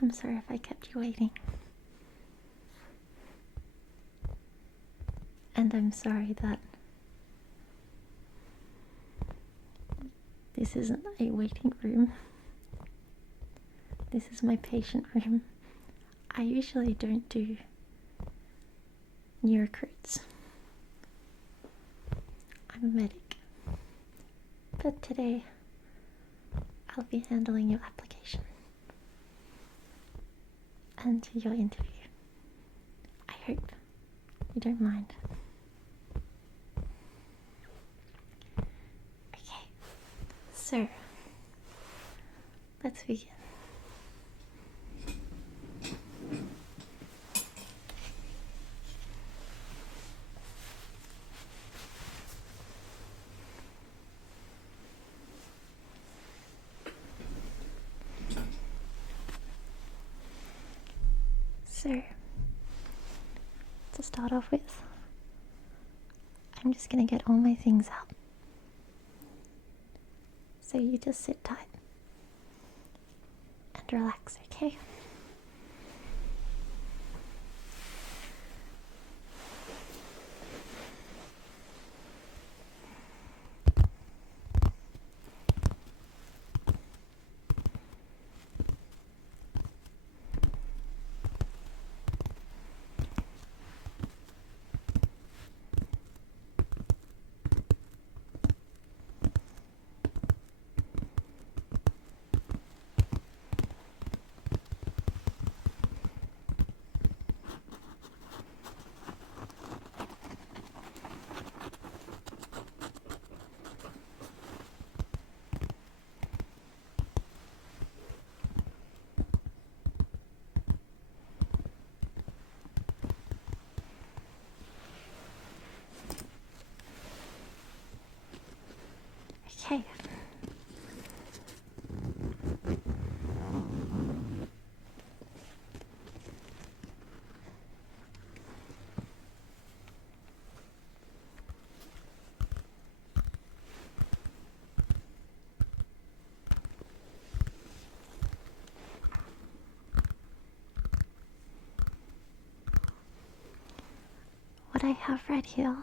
I'm sorry if I kept you waiting. And I'm sorry that this isn't a waiting room. This is my patient room. I usually don't do new recruits. I'm a medic. But today, I'll be handling your application and your interview. I hope you don't mind. Okay, so let's begin. So, to start off with, I'm just gonna get all my things out. So you just sit tight and relax, okay? Okay. What I have right here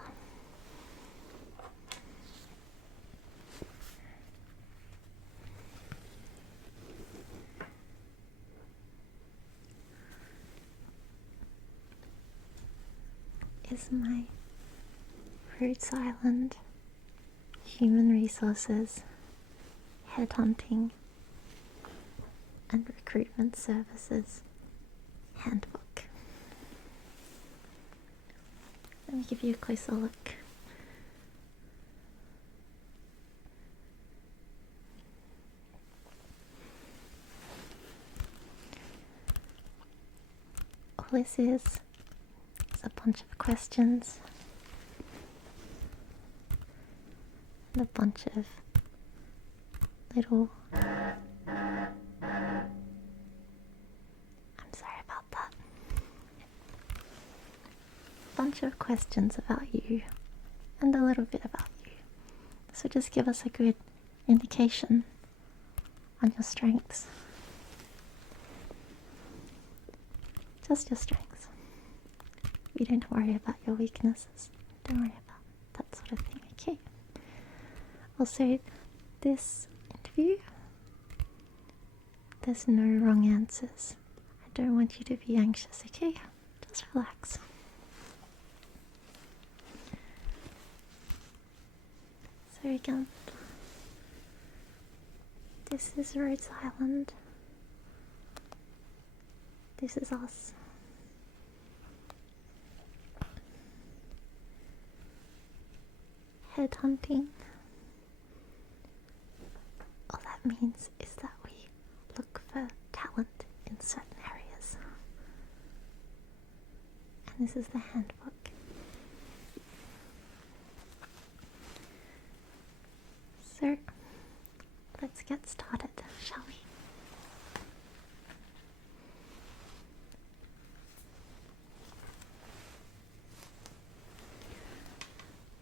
is my Rhodes Island Human Resources Headhunting and Recruitment Services Handbook. Let me give you a closer look. All this is a bunch of questions and a bunch of little... I'm sorry about that. A bunch of questions about you and a little bit about you. So just give us a good indication on your strengths. Just your strengths. We don't worry about your weaknesses. Don't worry about that sort of thing, okay? Also, this interview, there's no wrong answers. I don't want you to be anxious, okay? Just relax. So again, this is Rhodes Island. This is us. Headhunting. All that means is that we look for talent in certain areas. And this is the handbook. So, let's get started, shall we?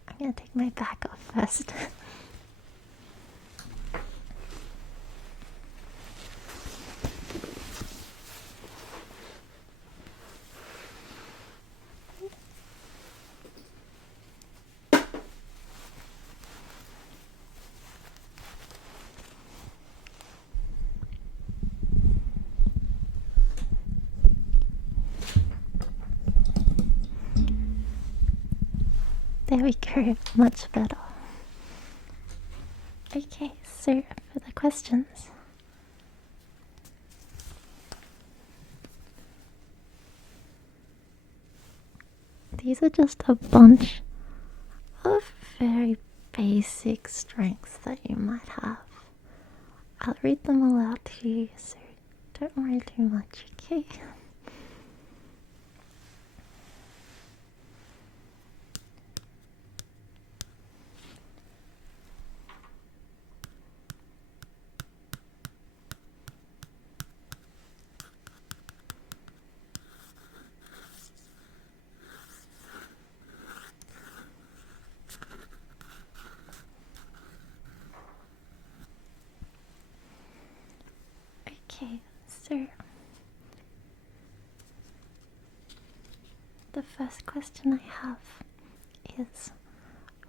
I'm gonna take my bag off first. There we go. Much better. Okay, so for the questions. These are just a bunch of very basic strengths that you might have. I'll read them all out to you, so don't worry too much, okay? Okay, so the first question I have is,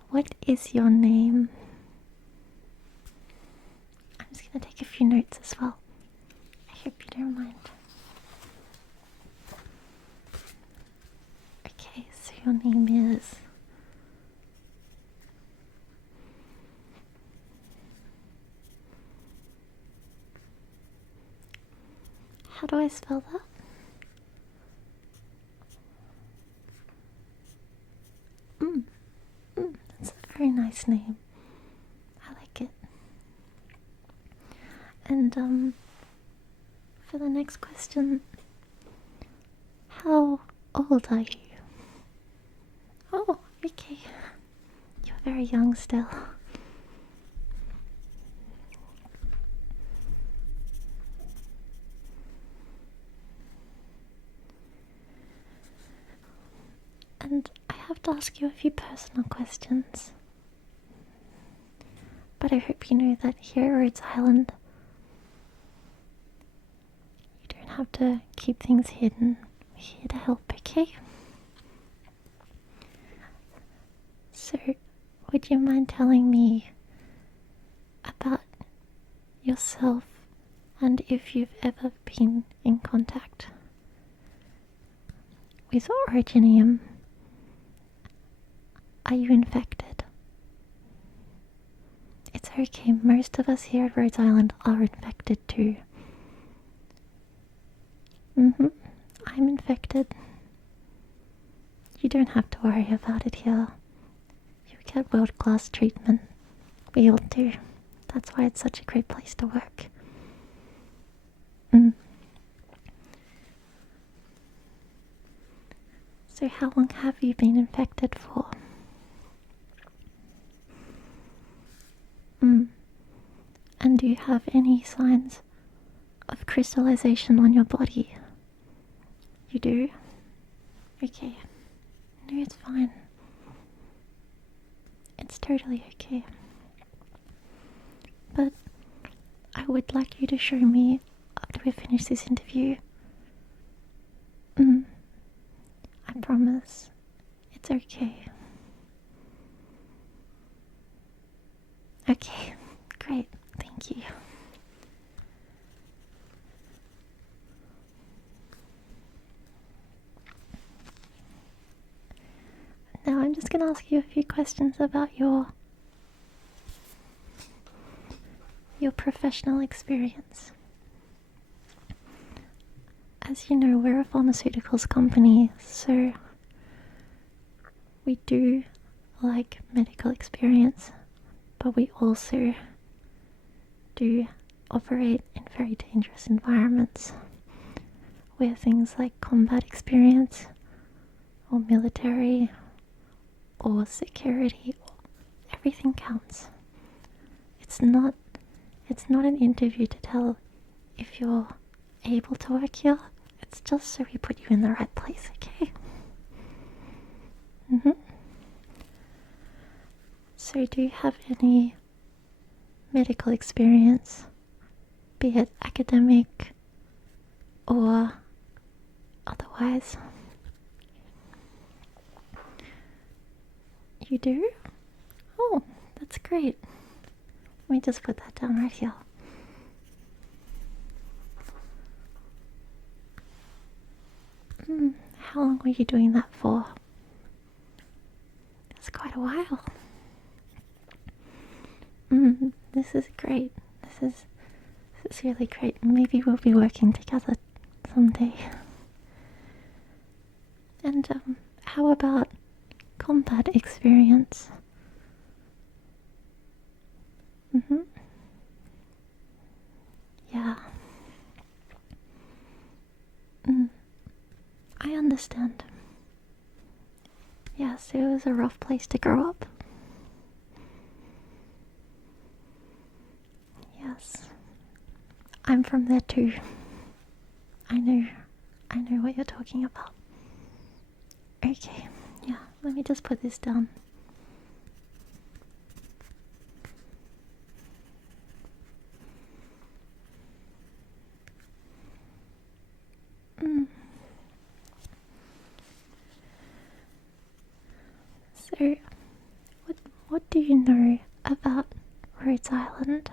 what is your name? I'm just going to take a few notes as well. I hope you don't mind. Okay, so your name is... How do I spell that? That's a very nice name. I like it. And for the next question, how old are you? Oh, okay. You're very young still. And I have to ask you a few personal questions. But I hope you know that here at Rhodes Island, you don't have to keep things hidden. We're here to help, okay? So, would you mind telling me about yourself and if you've ever been in contact with Originium? Are you infected? It's okay, most of us here at Rhodes Island are infected too. I'm infected. You don't have to worry about it here. You get world-class treatment. We all do. That's why it's such a great place to work. So how long have you been infected for? And do you have any signs of crystallization on your body? You do? Okay. No, it's fine. It's totally okay. But I would like you to show me after we finish this interview. I promise. It's okay. Okay, great. Thank you. Now I'm just going to ask you a few questions about your professional experience. As you know, we're a pharmaceuticals company, so we do like medical experience, but we also do operate in very dangerous environments where things like combat experience or military or security, everything counts. It's not an interview to tell if you're able to work here. It's just so we put you in the right place, okay? So do you have any medical experience, be it academic or otherwise? You do? Oh, that's great. Let me just put that down right here. How long were you doing that for? That's quite a while. This is great. This is really great. Maybe we'll be working together someday. And how about combat experience? Yeah. I understand. Yes, it was a rough place to grow up. Yes. I'm from there too. I know what you're talking about. Okay, yeah, let me just put this down. So, what do you know about Rhodes Island?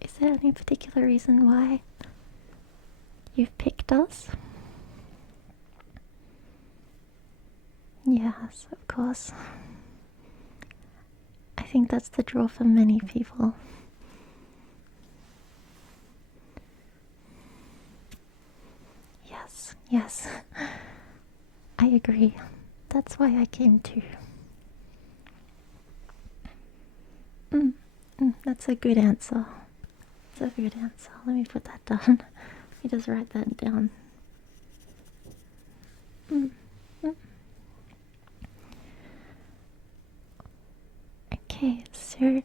Is there any particular reason why you've picked us? Yes, of course. I think that's the draw for many people. Yes, I agree. That's why I came too. That's a good answer. That's a good answer. Let me put that down. Let me just write that down. Okay, so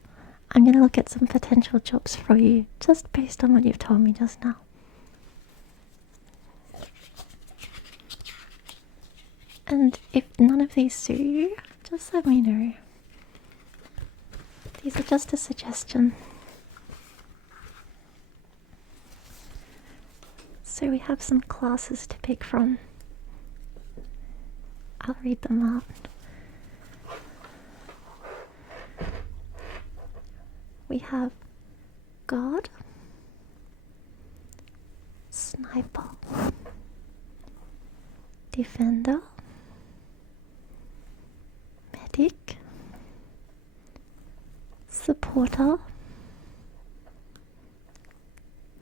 I'm gonna look at some potential jobs for you, just based on what you've told me just now. And if none of these suit you, just let me know. These are just a suggestion. So we have some classes to pick from. I'll read them out. We have Guard, Sniper, Defender, Medic, Supporter,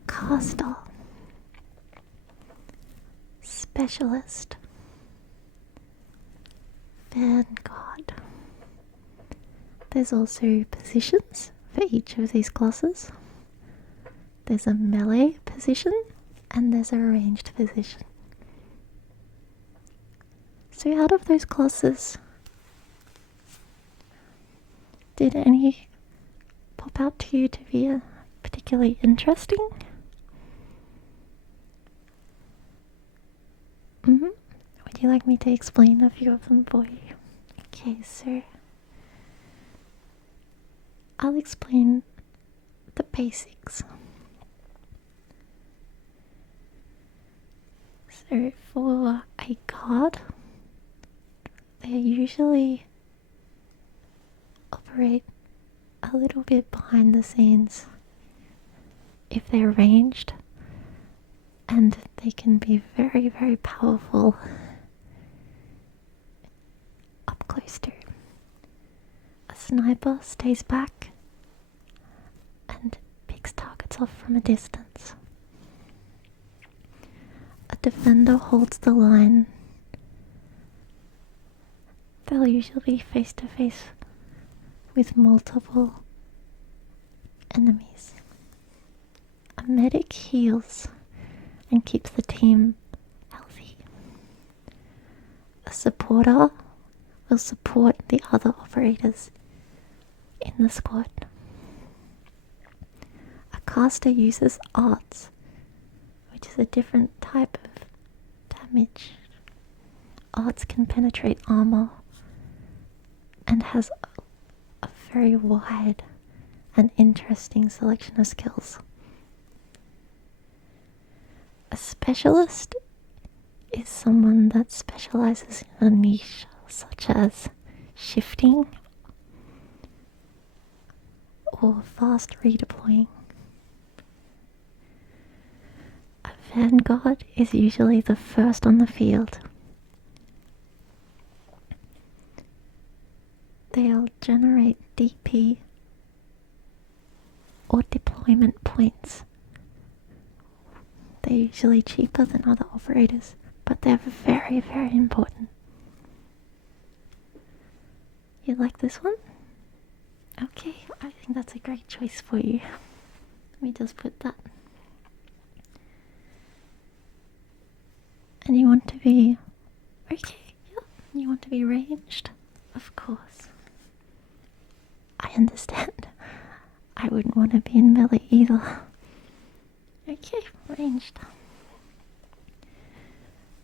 Caster, Specialist, Vanguard. There's also positions for each of these classes. There's a melee position and there's a ranged position. So out of those classes, did any pop out to you to be particularly interesting? Would you like me to explain a few of them for you? Okay, so I'll explain the basics. So for a guard, they usually operate a little bit behind the scenes if they're ranged, and they can be very, very powerful up close to. A sniper stays back and picks targets off from a distance. A defender holds the line. They'll usually be face to face with multiple enemies. A medic heals and keeps the team healthy. A supporter will support the other operators in the squad. A caster uses arts, which is a different type of damage. Arts can penetrate armor and has a very wide and interesting selection of skills. A specialist is someone that specializes in a niche, such as shifting or fast redeploying. A vanguard is usually the first on the field. they'll generate DP or deployment points. They're usually cheaper than other operators, but they're very, very important. You like this one? Okay, I think that's a great choice for you. Let me just put that. And you want to be... Okay, yeah. You want to be ranged? Of course. I understand. I wouldn't want to be in melee either. Okay, ranged.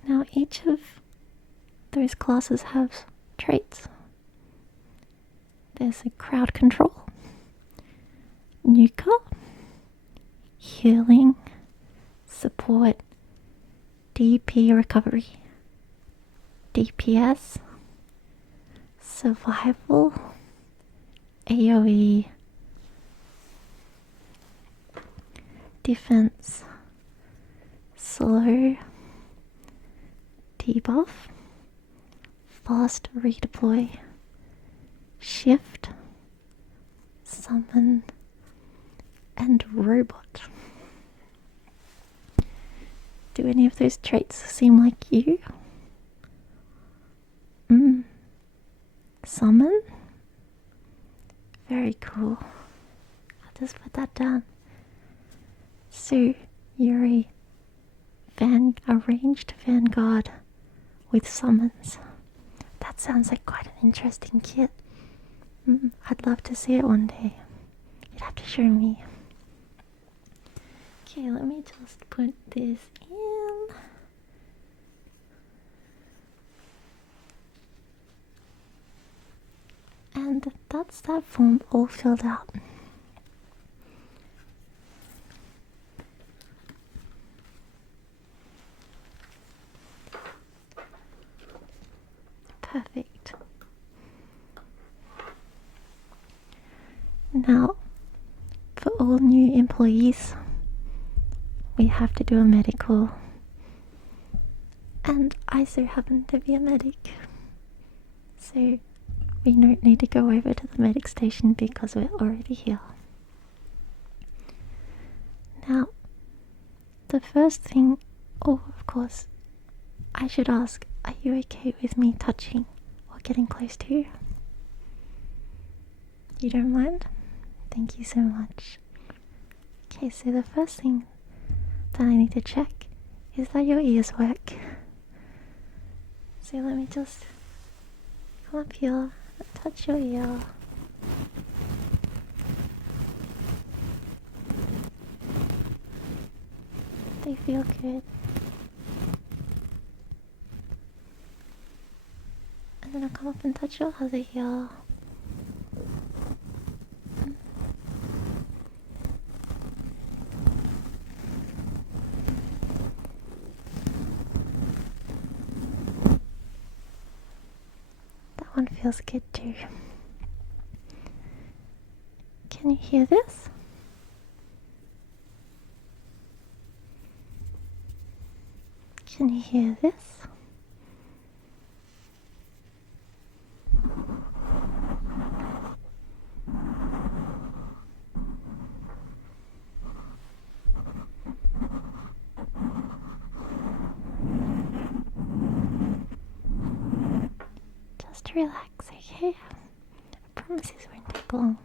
Now each of those classes have traits. There's a crowd control, nuka, healing, support, DP recovery, DPS, survival, AoE, defense, slow, debuff, fast redeploy, shift, summon, and robot. Do any of those traits seem like you? Summon? Very cool. I'll just put that down. So, you're a ranged vanguard with summons. That sounds like quite an interesting kit. I'd love to see it one day. You'd have to show me. Okay, let me just put this in. And that's that form all filled out. Perfect. Now, for all new employees, we have to do a medical. And I so happen to be a medic. So we don't need to go over to the medic station because we're already here. Now, the first thing, of course, I should ask, are you okay with me touching or getting close to you? You don't mind? Thank you so much. Okay, so the first thing that I need to check is that your ears work. So let me just come up here and touch your ear. They feel good. And then I'll come up and touch your other ear. That one feels good too. Can you hear this? Can you hear this? Just relax, okay? I promise this won't take long.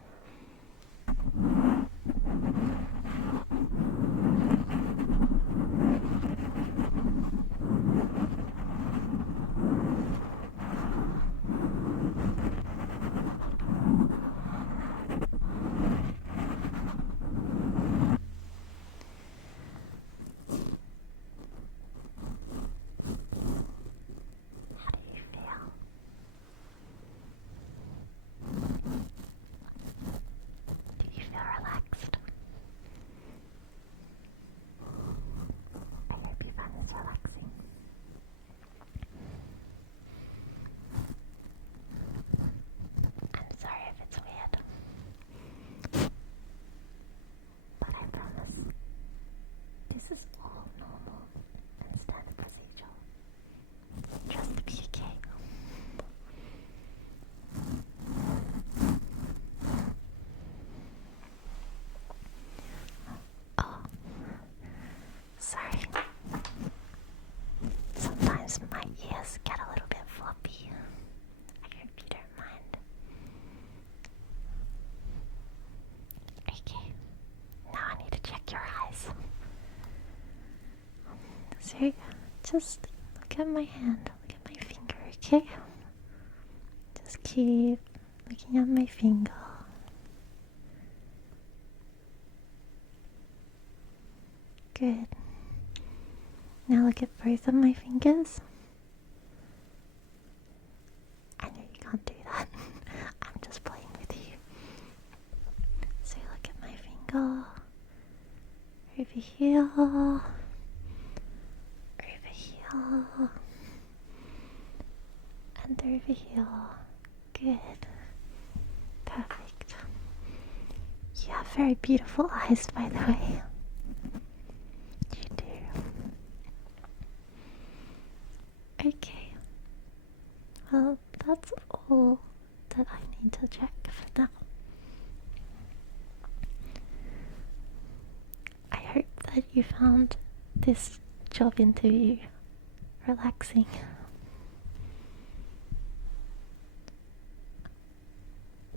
check your eyes. So, just look at my hand, look at my finger, okay? Just keep looking at my finger. Good. Now look at both of my fingers. I know you can't do that. I'm just playing with you. So look at my finger. Over here. Over here. And over here. Good. Perfect. You have very beautiful eyes, by the way. You do. Okay. Well, that's all that I need to check for now. I hope that you found this job interview relaxing.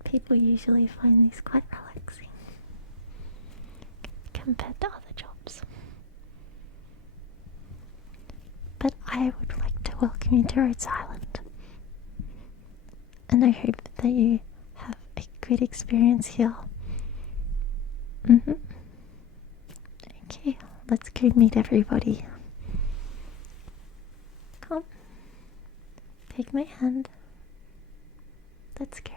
People usually find these quite relaxing compared to other jobs. But I would like to welcome you to Rhodes Island. And I hope that you have a good experience here. Okay, let's go meet everybody. Come. Take my hand. Let's go.